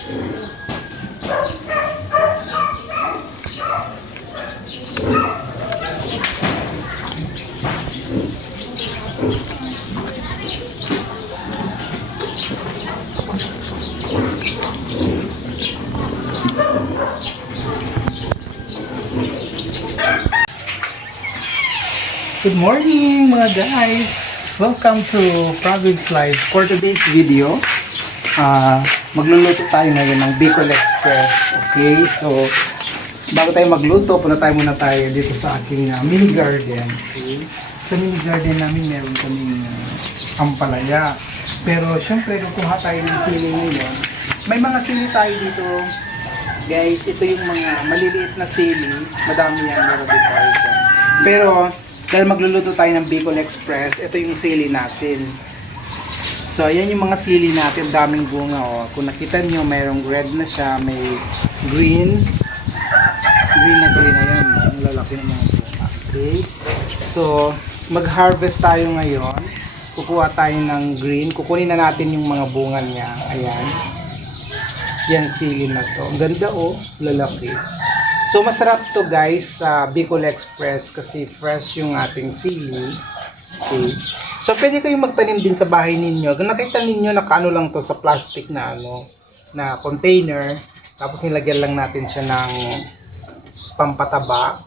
Good morning mga guys! Welcome to Province Live. For today's video, magluluto tayo ngayon ng Bicol Express. Okay, so bago tayo magluto, punta tayo muna tayo dito sa aking mini garden. Okay? Sa mini garden namin meron kaming ampalaya. Pero syempre kukuha tayo ng sili ngayon. May mga sili tayo dito. Guys, ito yung mga maliliit na sili. Madami yan, meron dito tayo. Pero dahil magluluto tayo ng Bicol Express, ito yung sili natin. So, ayan yung mga sili natin. Daming bunga, oh. Kung nakita nyo, mayroong red na siya, may green. Green na ayan. Ang lalaki ng mga bunga. Okay? So, mag-harvest tayo ngayon. Kukuha tayo ng green. Kukunin na natin yung mga bunga niya. Ayan. Yan, sili na to. Ang ganda, oh. Lalaki. So masarap to guys sa Bicol Express kasi fresh yung ating sili. Okay. So pwede kayong magtanim din sa bahay ninyo. Kung nakita ninyo nakaano lang to sa plastic na na container, tapos nilagyan lang natin siya ng pampataba.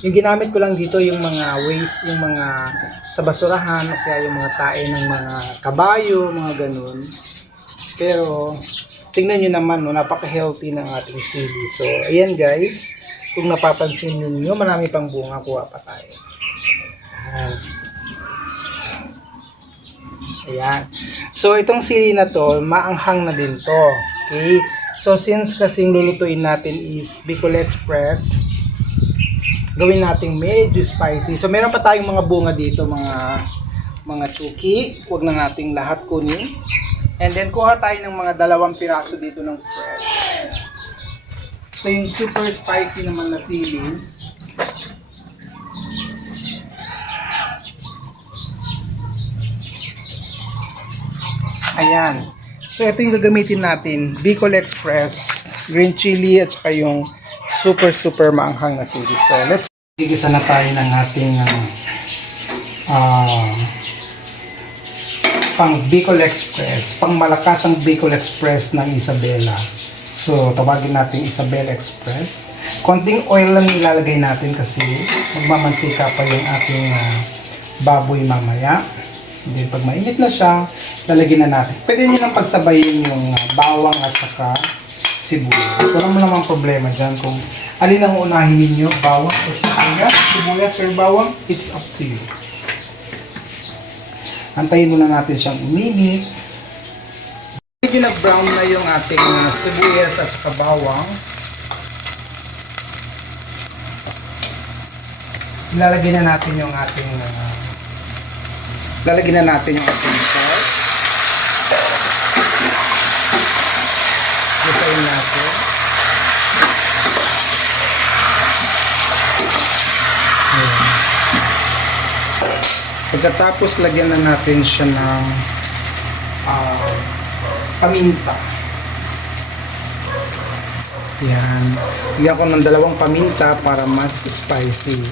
Yung ginamit ko lang dito yung mga waste, yung mga sa basurahan, kaya yung mga tae ng mga kabayo, mga ganun. Pero tingnan nyo naman, no, napaka-healthy ng ating sili. So, ayan guys, kung napapansin nyo, marami pang bunga, kuha pa tayo. Ayan. So, itong sili na to, maanghang na din to. Okay? So, since kasing lulutuin natin is Bicol Express, gawin natin medyo spicy. So, meron pa tayong mga bunga dito, mga chuki. Huwag na nating lahat kunin. And then, kuha tayo ng mga 2 piraso dito ng fresh. Ito yung super spicy naman na sili. Ayan. So, ito yung gagamitin natin. Bicol Express, green chili, at saka yung super maanghang na sili. So, let's gigisa na tayo ng ating pang Bicol Express, pang malakas ang Bicol Express ng Isabela. So, tawagin natin Isabela Express. Konting oil lang ilalagay natin kasi magmamantika pa yung ating baboy mamaya. Then, pag mainit na siya, lalagyan na natin. Pwede nyo lang pagsabayin yung bawang at saka sibuyas. Wala mo namang problema dyan kung alin ang unahin ninyo, bawang or sibuyas or bawang, it's up to you. Antayin muna natin siyang uminit. Medyo nag-brown na yung ating sibuyas at saka bawang. Ilalagay na natin yung ating Gusayin natin. Pagkatapos, lagyan na natin siya ng paminta. Yan. Lagyan ko ng 2 paminta para mas spicy.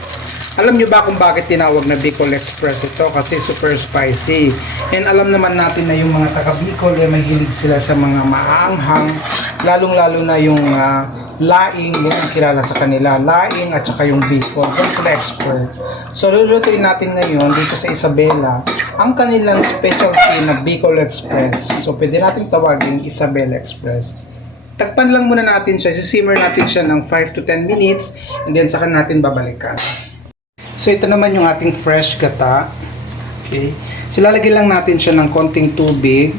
Alam nyo ba kung bakit tinawag na Bicol Express ito? Kasi super spicy. And alam naman natin na yung mga taga-Bicol, mahilig sila sa mga maanghang. Lalong-lalo na yung laing, yung kilala sa kanila. Laing at saka yung Bicol. Kaya sila expert. So, lulutuin natin ngayon dito sa Isabela ang kanilang specialty na Bicol Express. So, pwede natin tawagin Isabela Express. Takpan lang muna natin siya. Simmer natin siya ng 5 to 10 minutes and then saka natin babalikan. So, ito naman yung ating fresh gata. Okay. So, lalagyan lang natin siya ng konting tubig.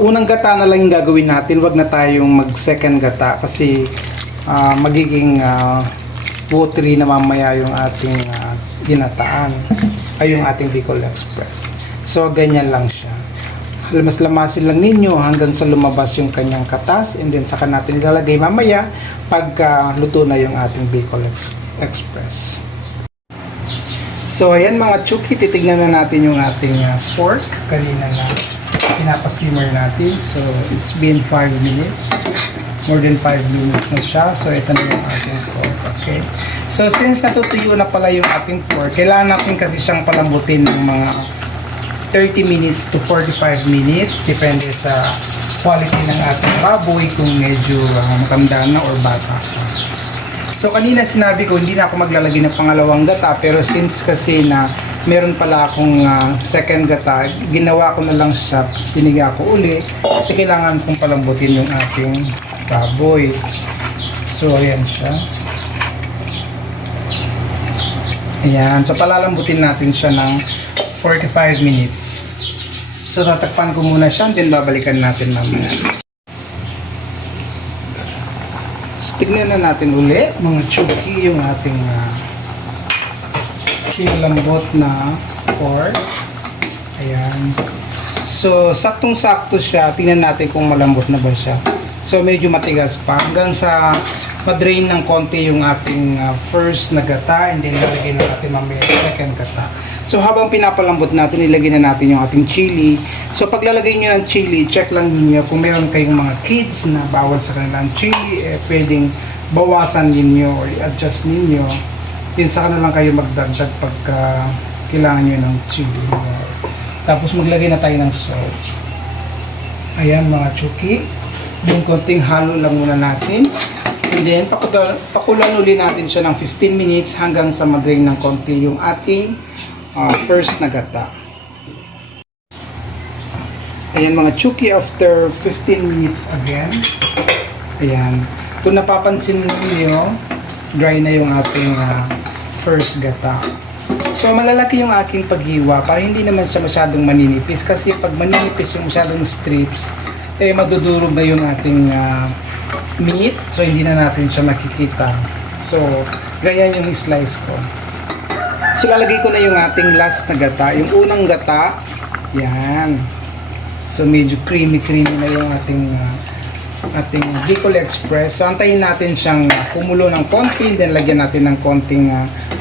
Unang gata na lang yung gagawin natin. Huwag na tayong mag-second gata kasi magiging watery na mamaya yung ating ginataan ay yung ating Bicol Express. So, ganyan lang siya. Lamas-lamasin lang ninyo hanggang sa lumabas yung kanyang katas and then saka natin ilalagay mamaya pagka luto na yung ating Bicol Express. So, ayan mga chuki, titignan na natin yung ating pork kanina na pinapasimmer natin. So, it's been 5 minutes. More than 5 minutes na siya. So, ito na yung ating pork. Okay. So, since natutuyo na pala yung ating pork, kailangan natin kasi siyang palambutin ng mga 30 minutes to 45 minutes. Depende sa quality ng ating baboy kung medyo matanda na or bata pa. So, kanina sinabi ko, hindi na ako maglalagay ng pangalawang gata. Pero since kasi na meron pala akong second gata, ginawa ko na lang siya, piniga ko uli. Kasi kailangan kong palambutin yung ating baboy. So, ayan siya. Ayan. So, palalambutin natin siya ng 45 minutes. So, tatakpan ko muna siya, then babalikan natin mamaya. So, tignan na natin uli, mga chuki, yung ating sinulambot na pork. Ayan. So, saktong-sakto siya. Tingnan natin kung malambot na ba siya. So, medyo matigas pa. Hanggang sa madrain ng konti yung ating first na gata, and then lalagyan na natin mamaya second gata. So, habang pinapalambot natin, ilagay na natin yung ating chili. So, paglalagay nyo ng chili, check lang niyo kung meron kayong mga kids na bawal sa kanilang chili, pwedeng bawasan ninyo or i-adjust ninyo. Yun, saka na lang kayo magdagdag pagka kailangan nyo ng chili. Tapos, maglagay na tayo ng salt. Ayan, mga chuki. Yung konting halo lang muna natin. And then, pakulan uli natin siya ng 15 minutes hanggang sa mag-drain ng konti yung ating first na gata. Ayan mga chuki, after 15 minutes again. Ayan. Kung napapansin niyo, dry na yung ating first gata. So, malalaki yung aking paghiwa para hindi naman siya masyadong maninipis. Kasi pag maninipis yung masyadong strips, madudurog na yung ating meat. So, hindi na natin siya makikita. So, ganyan yung slice ko. So, lalagay ko na yung ating last na gata. Yung unang gata, yan. So, medyo creamy na yung ating Bicol Express. So, antayin natin siyang kumulo ng konti. Then, lagyan natin ng konting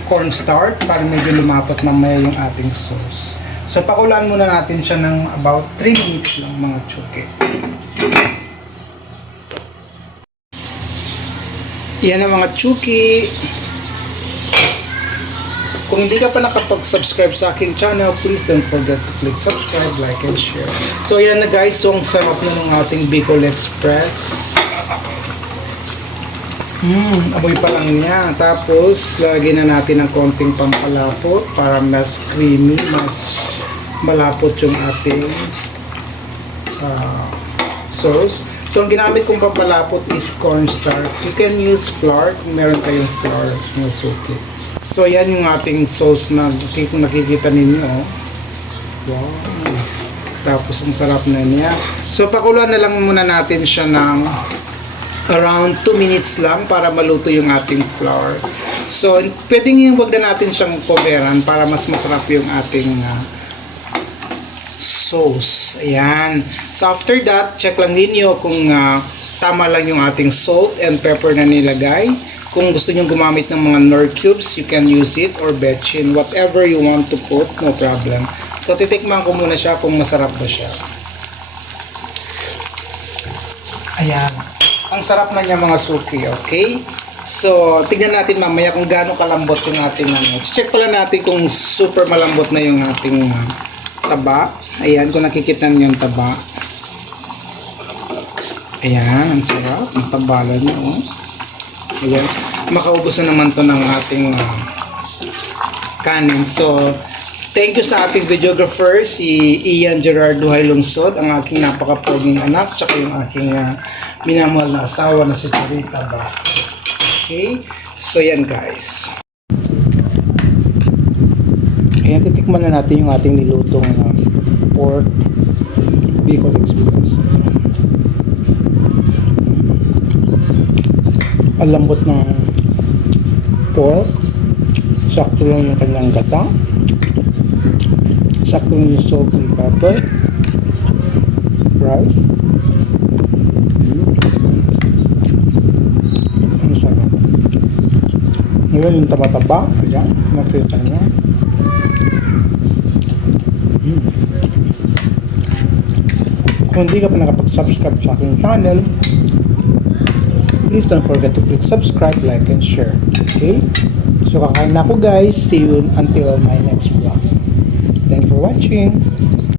cornstarch para medyo lumapot mamaya yung ating sauce. So, pakulaan muna natin siya ng about 3 minutes lang mga chuki. Yan ang mga chuki. Kung hindi ka pa nakapag-subscribe sa aking channel, please don't forget to click subscribe, like, and share. So, yan na guys. So, ang sarap na ng ating Bicol Express. Amoy pa lang niya. Tapos, lagyan na natin ng konting pampalapot para mas creamy, mas malapot yung ating sauce. So, ang ginamit kong pampalapot is cornstarch. You can use flour kung meron kayong flour na suki. So, yan yung ating sauce na kung nakikita ninyo. Wow. Tapos, ang sarap na niya. So, pakuluan na lang muna natin siya ng around 2 minutes lang para maluto yung ating flour. So, pwedeng yung wag na natin siyang coveran para mas masarap yung ating sauce. Ayan. So, after that, check lang ninyo kung tama lang yung ating salt and pepper na nilagay. Kung gusto nyo gumamit ng mga Knorr cubes, you can use it or betchin. Whatever you want to put, no problem. So, titikman ko muna siya kung masarap ba siya. Ayan. Ang sarap na niya mga suki, okay? So, tignan natin mamaya kung gaano kalambot yung ating check pala natin kung super malambot na yung ating taba. Ayan, kung nakikita niyo yung taba. Ayan, ang sarap. Ang tabalan niyo, oh. Ayan. Makaubos na naman to ng ating kanin. So, thank you sa ating videographer, si Ian Gerardo Hailungsod, ang aking napaka-poging anak, tsaka yung aking minamahal na asawa na si Charita ba. Okay? So, yan guys. Ayan, titikman na natin yung ating nilutong pork Bicol Express. Ang lambot ng pork. Sakto lang yung kanyang gata. Sakto lang yung salt and pepper. Rice. Ang sarap. Ngayon yung taba-taba. Ayan, nakita nyo. Kung hindi ka pa nakapag-subscribe sa aking channel, please don't forget to click subscribe, like, and share. Okay? So kakain na ako guys. See you until my next vlog. Thank you for watching.